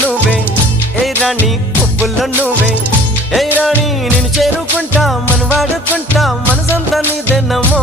నువ్వే ఏ రాణి పువ్వుల్లో నువ్వే ఏ రాణి నేను చేరుకుంటా మన వాడుకుంటా మనసంతా నీదెన్నమో